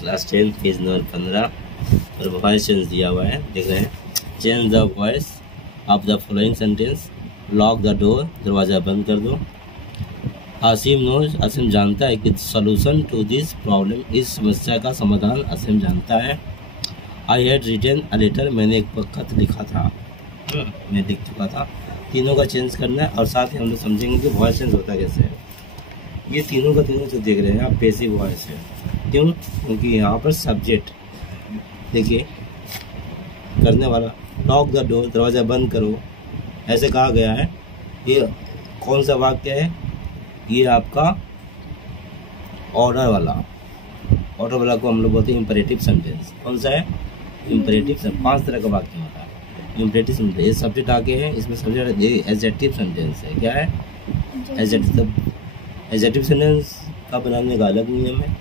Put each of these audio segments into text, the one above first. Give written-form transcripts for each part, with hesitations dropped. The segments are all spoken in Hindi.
क्लास 10 पेज नंबर 15 और वॉइस चेंज दिया हुआ है, देख रहे हैं। Change the voice of the following sentence, lock the door, दरवाज़ा बंद कर दो। आसिम नोज, आसिम जानता है कि सोल्यूशन टू दिस प्रॉब्लम, इस समस्या का समाधान आसिम जानता है। I had written a letter, मैंने एक खत लिखा था, मैं लिख चुका था। तीनों का चेंज करना है और साथ ही हम लोग समझेंगे कि वॉइस चेंज होता कैसे है। ये तीनों का तीनों जो देख रहे हैं आप पैसिव वॉइस है। क्यों? क्योंकि यहाँ पर सब्जेक्ट देखिए करने वाला, लॉक द डोर, दरवाज़ा बंद करो, ऐसे कहा गया है। ये कौन सा वाक्य है? ये आपका ऑर्डर वाला को हम लोग बोलते हैं इम्परेटिव सेंटेंस। कौन सा है? Imperative sentence. 5 तरह का वाक्य होता है इम्परेटिव सेंटेंस। ये सब्जेक्ट आगे है, इसमें सब्जेक्ट ये एडजेक्टिव सेंटेंस है। क्या है? एडजेक्टिव सेंटेंस का बनाने का अलग नियम है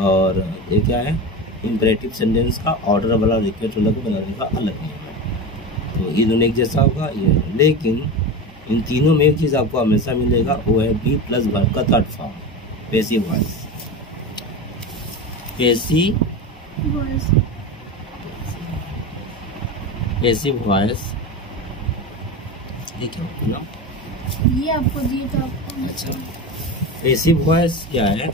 और ये क्या है? इम्परेटिव सेंटेंस का ऑर्डर वाला रिक्वेस्ट वाला को बनाने का अलग नियम है। तो ये दोनों एक जैसा होगा ये, लेकिन इन तीनों में एक चीज़ आपको हमेशा मिलेगा, वो है बी प्लस वर्ब का third form, passive voice. Passive voice देखिए ना, ये आपको दिया था आपको। अच्छा, पैसिव वॉइस क्या है?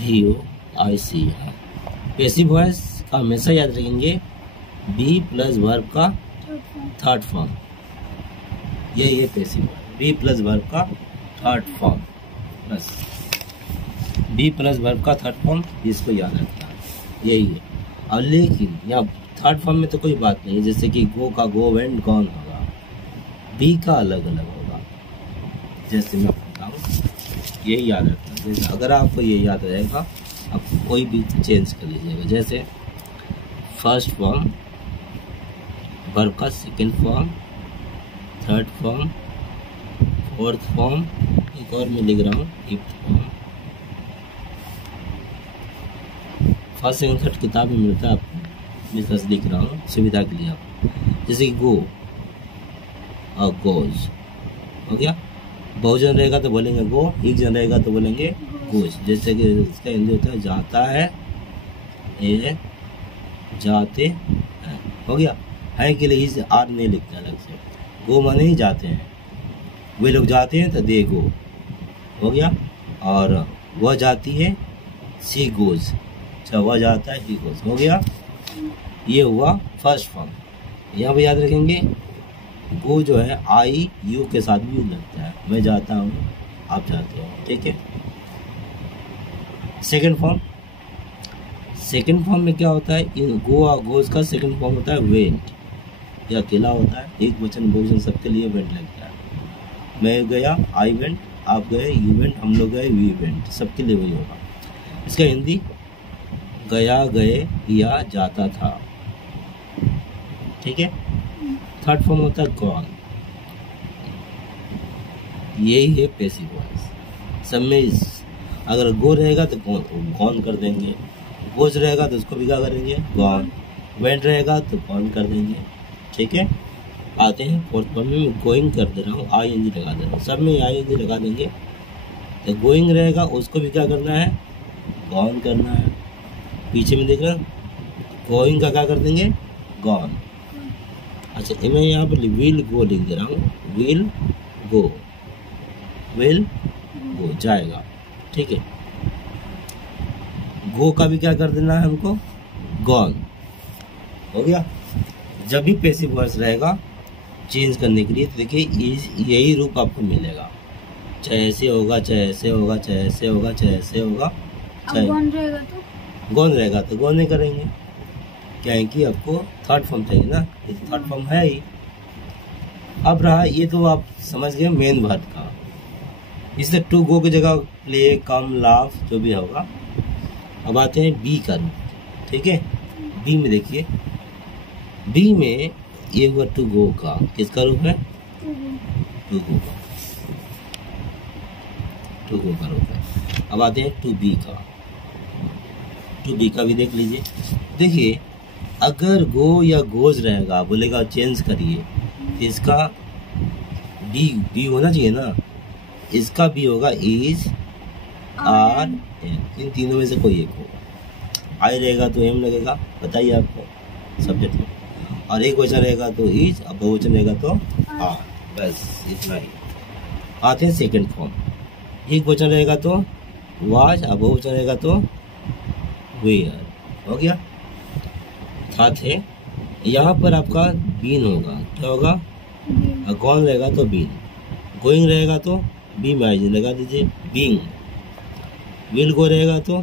VOIC है। पैसिव वॉइस का हमेशा याद रखेंगे बी प्लस वर्ब का थर्ड फॉर्म, ये passive voice, be plus verb का थर्ड फॉर्म, बस बी प्लस वर्ब का थर्ड फॉर्म, इसको याद रखना है, यही है। और लेकिन यहाँ थर्ड फॉर्म में तो कोई बात नहीं है, जैसे कि गो का गो वेंट गॉन होगा, बी का अलग अलग होगा, जैसे मैं बताऊँ, यही याद रखना। जैसे अगर आपको ये याद रहेगा आप कोई भी चेंज कर लीजिएगा, जैसे फर्स्ट फॉर्म, वर्ब का second form, third form, fourth form, एक और मैं लिख रहा हूँ fifth form. First second third किताब में मिलता है आपको, मैं बस लिख रहा हूँ सुविधा के लिए आपको। जैसे कि गो और गोज हो गया, बहुजन रहेगा तो बोलेंगे गो, एक जन रहेगा तो बोलेंगे गोज। जैसे कि इसका हिंदी होता है जाता है, ये जाते हैं, हो गया। है के लिए इस आर नहीं लिखते अलग से, गो माने ही जाते हैं, वे लोग जाते हैं तो दे गो, हो गया। और वह जाती है, सी गोज, अच्छा वह जाता है, ही गोज, हो गया। ये हुआ फर्स्ट फॉर्म। यहाँ पे याद रखेंगे गो जो है आई यू के साथ भी लगता है, मैं जाता हूँ, आप जाते हो, ठीक है। सेकंड फॉर्म, सेकंड फॉर्म में क्या होता है? इन गो और गोज का सेकंड फॉर्म होता है वेंट, यह अकेला होता है, एक वचन बहुवचन सबके लिए वेंट लगता है। मैं गया, आई वेंट, आप गए, यू वेंट, हम लोग गए, वी वेंट, सबके लिए वही होगा। इसका हिंदी गया, गए या जाता था, ठीक है। थर्ड फॉर्म होता है गॉन, यही है पैसिव वॉइस। सब में अगर गो रहेगा तो गॉन कर देंगे, गोज रहेगा तो उसको भी क्या करेंगे? गॉन। वेंट रहेगा तो गॉन कर देंगे, ठीक है। आते हैं फोर्थ फॉर्म में, गोइंग कर दे रहा हूँ, ING लगा दे रहा हूँ, सब में ING लगा देंगे। तो गोइंग रहेगा उसको भी क्या करना है? गॉन करना है। पीछे में देख रहे हैं, गोइंग का क्या कर देंगे? गॉन। अच्छा, मैं यहाँ पर विल गो लिख दे रहा हूँ, विल गो, विल गो जाएगा, ठीक है। गो का भी क्या कर देना है हमको? गॉन, हो गया। जब भी पैसिव वॉइस रहेगा चेंज करने के लिए, तो देखिए यही रूप आपको मिलेगा, चाहे ऐसे होगा, चाहे ऐसे होगा, चाहे ऐसे होगा, चाहे ऐसे होगा, चाहे गॉन रहेगा तो गॉन नहीं करेंगे, क्या है कि आपको थर्ड फॉर्म चाहिए ना, ये तो थर्ड फॉर्म है ही। अब रहा ये तो आप समझ गए मेन वर्ब का, इसलिए टू गो की जगह प्ले, कम, लाफ जो भी होगा। अब आते हैं बी का रूप, ठीक है। बी में देखिए, बी में ये हुआ टू गो का, किसका रूप है? टू गो का, टू गो का रूप है। अब आते हैं टू बी का, टू बी का भी देख लीजिए। देखिए अगर गो या गोज रहेगा, बोलेगा चेंज करिए, इसका बी होना चाहिए ना, इसका बी होगा इज, आर एन, इन तीनों में से कोई एक होगा। आई रहेगा तो एम लगेगा, बताइए आपको सब्जेक्ट में, और एक क्वेश्चन रहेगा तो इज, और बहुवचन रहेगा तो आर, बस इतना ही। आते हैं सेकंड फॉर्म। एक क्वेश्चन रहेगा तो वाज, और बहुवचन रहेगा तो वेयर, हो गया। साथ है यहाँ पर आपका बीन होगा, क्या होगा, और गॉन रहेगा तो बीन, गोइंग रहेगा तो बी में आई लगा दीजिए, बीइंग। विल गो रहेगा तो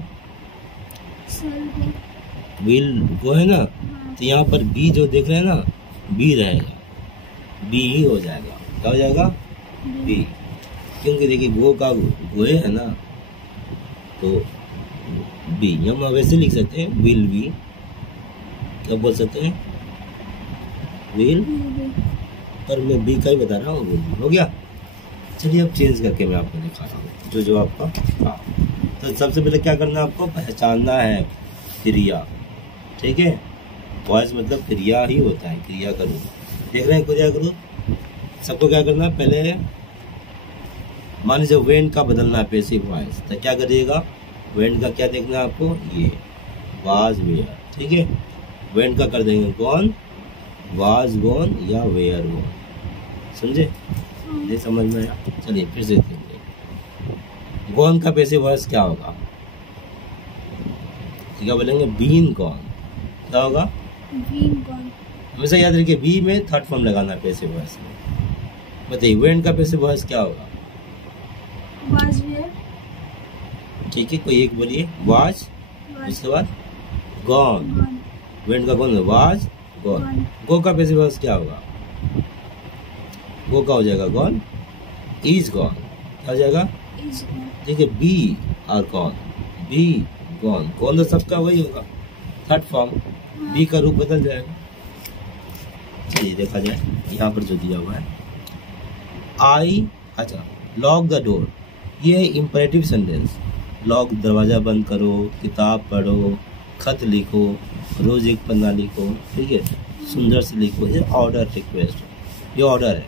विल गो है ना, तो यहाँ पर बी जो देख रहे हैं ना, बी रहेगा, बी ही हो जाएगा, क्या हो जाएगा, बी। क्योंकि देखिए गो का गोए है ना, तो बी हम वैसे लिख सकते हैं, विल बी, क्या बोल सकते हैं, विल, पर मैं बी का ही बता रहा हूँ, हो गया। चलिए अब चेंज करके मैं आपको दिखा रहा हूँ जो आपका। हाँ, तो सबसे पहले क्या करना है, आपको पहचानना है क्रिया, ठीक है। वॉइस मतलब क्रिया ही होता है, क्रिया का रूप, देख रहे हैं क्रिया का रूप। सबको क्या करना है, पहले मान लीजिए वेन का बदलना है पैसिव वॉइस, तो क्या करिएगा, वेन का क्या देखना है आपको, ये वाज वेयर, ठीक है। वेन का कर देंगे गॉन, वाज गॉन या वेयर गॉन, समझे, ये समझ में आया। चलिए फिर से देखेंगे, गॉन का पैसिव वॉइस क्या होगा, क्या बोलेंगे, बीन गॉन, क्या होगा, बीन गॉन। हमेशा याद रखिए बी में थर्ड फॉर्म लगाना है पैसिव वॉइस में। बताइए वेन का पैसिव वॉइस क्या होगा, वाज वेयर, ठीक है, कोई एक बोलिए, वाज, उसके बाद गॉन, वेन का गॉन, वाज गॉन। गो का पैसिव वॉइस क्या होगा, गो का हो जाएगा गॉन, इज गॉन, क्या हो जाएगा, इज गॉन, ठीक है। बी और गॉन, बी गॉन, गॉन तो सबका वही होगा, थर्ड फॉर्म, बी का रूप बदल जाएगा। चलिए देखा जाए यहाँ पर जो दिया हुआ है, आई, अच्छा, लॉक द डोर, ये है इम्परेटिव सेंटेंस। लॉक, दरवाजा बंद करो, किताब पढ़ो, खत लिखो, रोज एक पन्ना लिखो, ठीक है, सुंदर से लिखो, ये ऑर्डर रिक्वेस्ट, ये ऑर्डर है।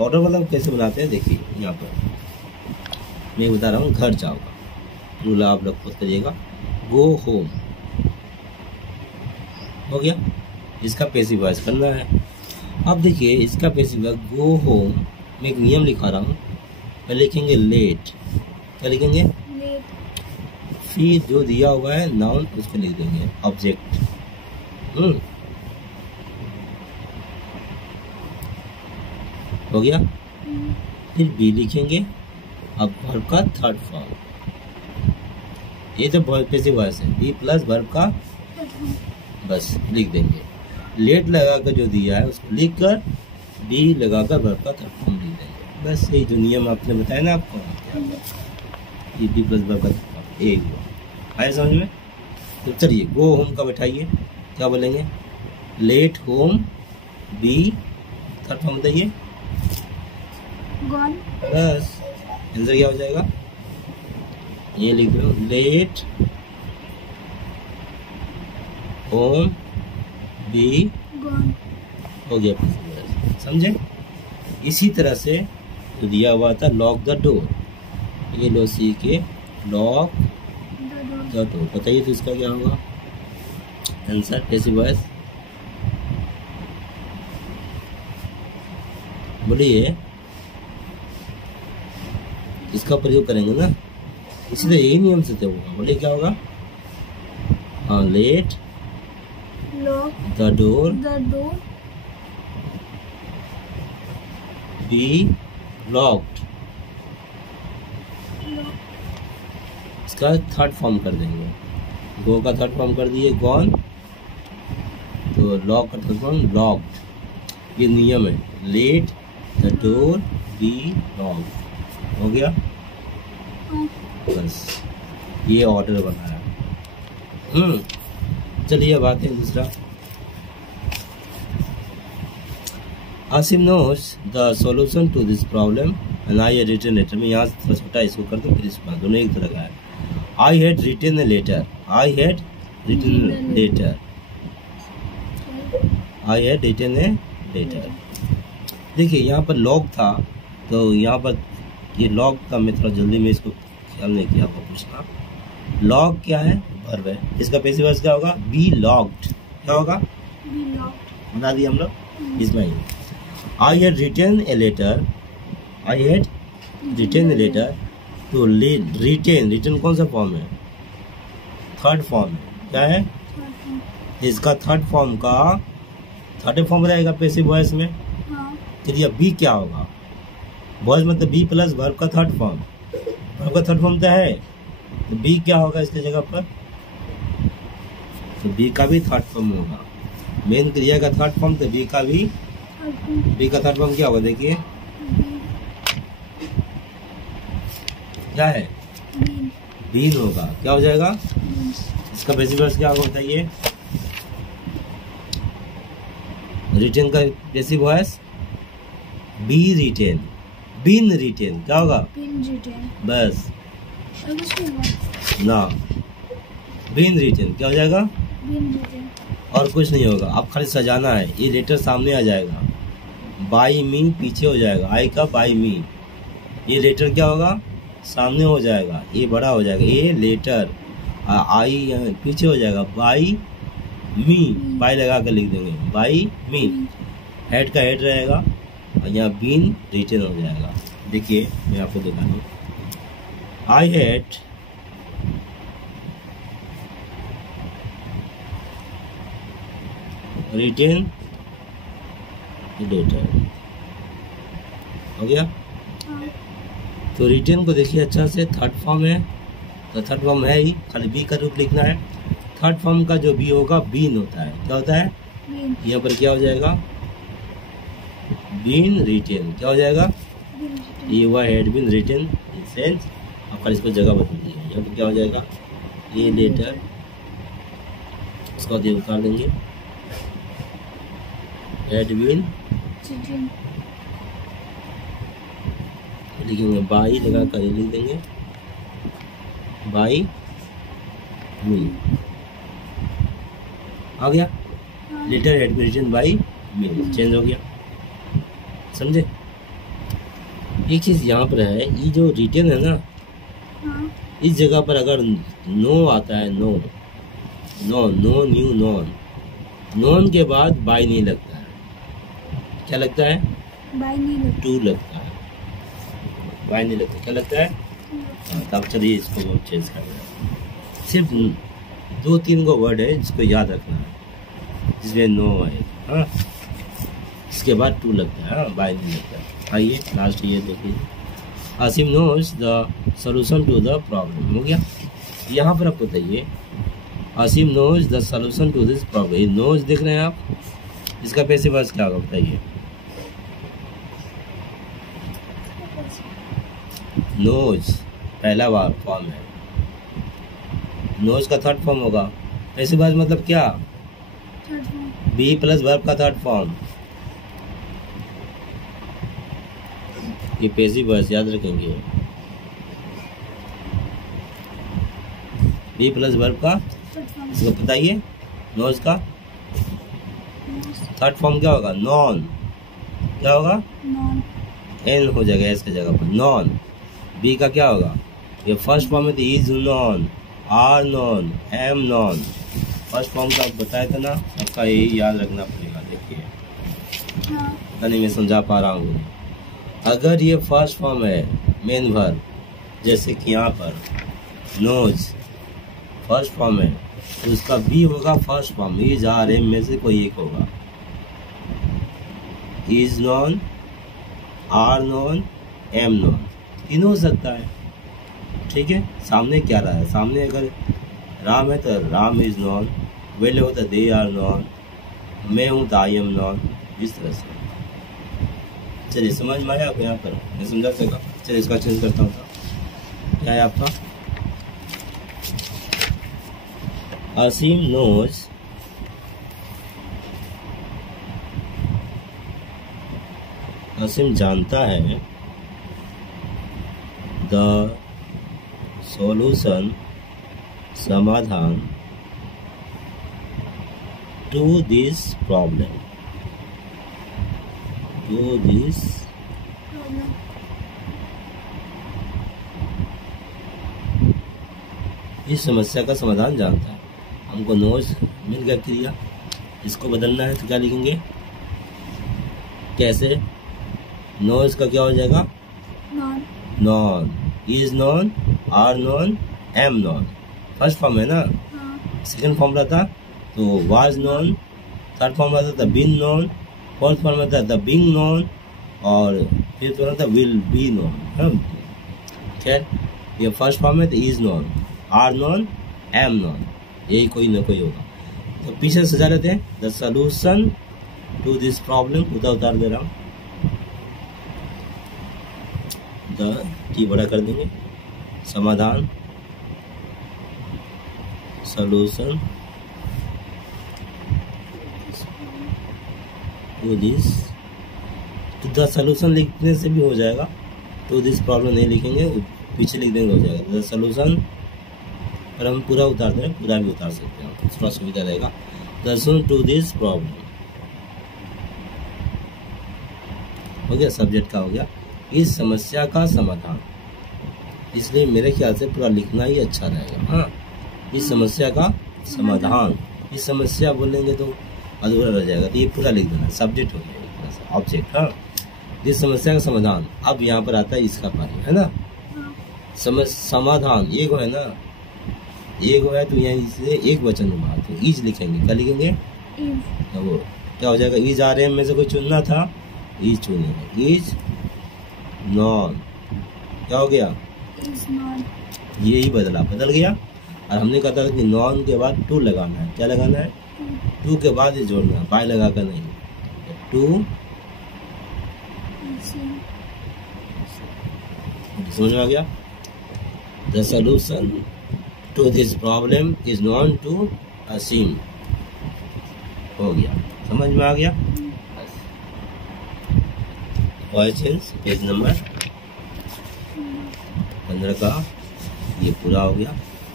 ऑर्डर मतलब कैसे बनाते हैं, देखिए यहाँ पर मैं बता रहा हूँ, घर जाओगा, रूल आप लोग खुद करिएगा, गो होम, हो गया, इसका पैसिव वॉइस करना है। अब देखिए इसका पैसिव वॉइस गो होम, मैं एक नियम लिखा रहा हूँ, पहले लिखेंगे लेट, क्या लिखेंगे, लेट, फिर जो दिया हुआ है नाउन उसको लिख देंगे, ऑब्जेक्ट, हो गया। फिर बी लिखेंगे, अब वर्ब का थर्ड फॉर्म, ये तो पैसिव वॉइस है, बी प्लस वर्ब का, बस लिख देंगे। लेट लगा कर जो दिया है उसको लिख कर बी लगा कर वर्ब का थर्ड फॉर्म लिख देंगे, बस यही जो नियम आपने बताया ना आपको, ये बी प्लस वर्ब का थर्ड फॉर्म, एक हुआ, आए समझ में। तो चलिए गो होम का बैठाइए, क्या बोलेंगे, let home, be third form बताइए, गॉन, बस आंसर क्या हो जाएगा, ये लिख दो, लेट होम, बी गॉन, हो गया, समझे। इसी तरह से तो दिया हुआ था लॉक द डोर, ये लो सी के, लॉक द डोर, बताइए तो इसका क्या होगा आंसर, पैसिव वॉइस बोलिए, इसका प्रयोग करेंगे ना, इसी तरह यही नियम से तो होगा, बोलिए क्या होगा, हाँ, let lock the door, the door, be locked, इसका थर्ड फॉर्म कर देंगे, गो का थर्ड फॉर्म कर दिए गॉन, तो लॉक का थर्ड फॉर्म लॉक्ड, ये नियम है, let the door be locked, हो गया, बस ये ऑर्डर बनाया। चलिए अब आते हैं दूसरा, Asim knows the solution to this problem and I had written letter, मैं यहाँ थोड़ा छोटा इसको कर दूँ, फिर इसको दोनों एक तरह का है, I had written a letter, I had written a letter, I had written a letter। देखिए यहाँ पर लॉक था, तो यहाँ पर ये लॉक का मैं थोड़ा जल्दी में इसको ख्याल नहीं किया आपको पूछना। लॉग क्या है? वर्ब है। इसका पैसिव वॉइस क्या होगा? Be locked. क्या होगा? Be locked. बता दिया हम लोग इसमें। I had written a letter, I had written a letter to written. Written कौन सा फॉर्म है? थर्ड फॉर्म है। क्या है? इसका थर्ड फॉर्म रहेगा पैसिव वॉइस में। हाँ। चलिए बी क्या होगा? वॉइस मतलब बी प्लस वर्ब का थर्ड फॉर्म। वर्ब का थर्ड फॉर्म तो है, तो बी क्या होगा इसकी जगह पर? तो बी का भी थर्ड फॉर्म होगा। मेन क्रिया का थर्ड फॉर्म, तो बी का थर्ड फॉर्म क्या होगा? देखिए क्या है? बीन होगा। क्या हो जाएगा? इसका पैसिव वॉइस क्या होगा बताइए? रिटेन का passive voice be written, been written. क्या होगा? Been written. बस और कुछ नहीं होगा? ना, बीन रिटेन क्या हो जाएगा? Been written. और कुछ नहीं होगा। अब खाली सजाना है। ये लेटर सामने आ जाएगा, बाई मी पीछे हो जाएगा। आई का बाई मी, ये लेटर क्या होगा? सामने हो जाएगा, ये बड़ा हो जाएगा। ये लेटर आई पीछे हो जाएगा, बाई मी। बाई लगा कर लिख देंगे, बाई मी। हेड का हेड रहेगा और यहाँ बीन रिटन हो जाएगा। देखिए मैं आपको दिखा दूँ। I had written letter. हो गया? हाँ। तो रिटन को देखिए अच्छा से, थर्ड फॉर्म है, तो थर्ड फॉर्म है ही, खाली बी का रूप लिखना है। थर्ड फॉर्म का जो बी होगा बीन होता है। क्या होता है? बीन। यहाँ पर क्या हो जाएगा? Been written. क्या हो जाएगा? Been written. ये हुआ had been written in sense. अब खाली इसको जगह बदल दीजिए। यहाँ पर क्या हो जाएगा? ये लेटर, इसको दे उतार देंगे, हैड बीन रिटेन। लिखेंगे बाई लगा कर लिख देंगे, बाई मी। आ गया? हाँ। Letter had been written by me, change हो गया। समझे? एक चीज यहाँ पर है, ये जो रिटन है ना, हाँ। इस जगह पर अगर नो आता है, know know knew known known, नॉन के बाद बाई नहीं लगता है। क्या लगता है? बाई नहीं लगता। टू लगता है, बाई नहीं लगता। क्या लगता है? तब चलिए इसको हम चेंज कर रहे हैं। सिर्फ 2-3 गो वर्ड है जिसको याद रखना है, जिसमें नो है। हाँ, इसके बाद टू लगता है, हाँ, बाई नहीं लगता। आइए लास्ट ये देखिए। Asim knows the solution to the problem. हो गया? यहाँ पर आप बताइए, Asim knows the solution to this problem. ये नोज देख रहे हैं आप, इसका पैसिव वॉइस क्या होगा बताइए? नोज पहला बार फॉर्म है, नोज का थर्ड फॉर्म होगा। पैसिव वॉइस मतलब क्या? Third form. Be plus verb का थर्ड फॉर्म। ये पैसिव वॉइस याद रखेंगे, बी प्लस वर्ब का। Third form. इसको बताइए, नोज का थर्ड फॉर्म क्या होगा? नॉन। क्या होगा? नॉन। एन हो जाएगा इसके जगह पर, नॉन। बी का क्या होगा? ये फर्स्ट फॉर्म है तो is known, are known, am known. First form का बताया था ना, आपका यही याद रखना पड़ेगा। देखिए हाँ। पता नहीं मैं समझा पा रहा हूँ। अगर ये फर्स्ट फॉर्म है मेन वर्ब, जैसे कि यहाँ पर नोज फर्स्ट फॉर्म है, तो उसका बी होगा first form, is are am में से कोई एक होगा। Is known, are known, am known, तीनों हो सकता है। ठीक है? सामने क्या रहा है? सामने अगर राम है तो राम इज नॉन, वेल हो तो दे आर नॉन, मैं हूँ तो आई एम नॉन। इस तरह से चलिए समझ में आया आपको? यहाँ पर मैं समझा सका। चलिए इसका चेंज करता हूँ। क्या है आपका? आसिम नोज आसिम जानता है द सॉल्यूशन समाधान to this problem, to this इस समस्या का समाधान जानता है। हमको नोज मिल गया क्रिया, इसको बदलना है तो क्या लिखेंगे, कैसे, नोज का क्या हो जाएगा, known, known, is known, are known, am known, first form है ना। हाँ, सेकंड फॉर्म रहता तो वाज नॉन, थर्ड फॉर्म रहता था बीन नॉन, फोर्थ फॉर्म रहता था बीइंग नॉन, और फिफ्थ रहता विल बी नॉन। खैर ये फर्स्ट फॉर्म है तो is known, are known, am known, यही कोई ना कोई होगा। तो पीछे सजा लेते हैं, the solution to this problem, उतार दे रहा हूँ, द की बड़ा कर देंगे, समाधान, सोल्यूशन टू दिस, तो द सोल्यूशन लिखने से भी हो जाएगा, टू दिस प्रॉब्लम नहीं लिखेंगे, पीछे लिख देंगे हो जाएगा द सोल्यूशन, पर हम पूरा उतार दें, पूरा भी उतार सकते हैं, थोड़ा सुविधा रहेगा। The solution to this problem हो गया, सब्जेक्ट का हो गया, इस समस्या का समाधान, इसलिए मेरे ख्याल से पूरा लिखना ही अच्छा रहेगा। हाँ, इस समस्या का समाधान, इस समस्या बोलेंगे तो अधूरा रह जाएगा, तो ये पूरा लिख देना, सब्जेक्ट हो गया, ऑब्जेक्ट। हाँ, इस समस्या का समाधान, अब यहाँ पर आता है इसका पानी, है ना, समाधान एक है ना, एक है तो यहाँ इसलिए एक वचन हुआ, तो इज लिखेंगे, क्या लिखेंगे, तो वो क्या हो जाएगा, इज आर एम में से कोई चुनना था, इज चुनेंगे, इज नॉन, क्या हो गया, इज नॉन, यही बदल गया। और हमने कहा था कि नॉन के बाद टू लगाना है, क्या लगाना है, टू के बाद इज जोड़ना है, बाय लगा कर नहीं, टू, समझ में आ गया। The solution to this problem is known to Asim, हो गया, समझ में आ गया। वॉइस चेंज पेज नंबर 15 का ये पूरा हो गया,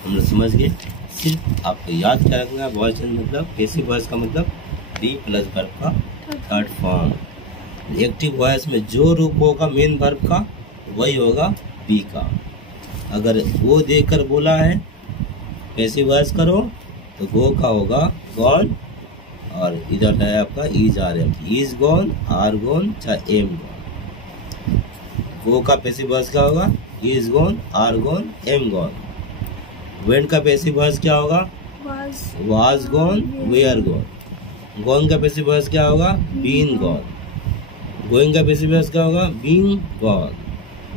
हम लोग समझ गए। सिर्फ आपको याद क्या रखना है, वॉइस चेंज मतलब पैसिव वॉइस का मतलब बी प्लस वर्ब का थर्ड फॉर्म। एक्टिव वॉइस में जो रूप होगा मेन वर्ब का वही होगा बी का। अगर वो देखकर बोला है पैसिव वॉइस करो तो गो का होगा गॉन, और इधर है आपका is are am, is gone, are gone, चाहे एम गॉन। गो का पैसिव वॉइस क्या होगा, is gone, are gone, am gone. Went का पैसिव वॉइस क्या होगा, was gone, were gone. Gone का पैसिव वॉइस क्या होगा, बीन गॉन। गोइंग का पैसिव वॉइस क्या होगा, बीइंग गॉन।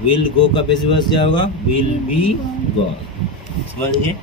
विल गो का पैसिव वॉइस क्या होगा, विल बी गॉन। समझ गए।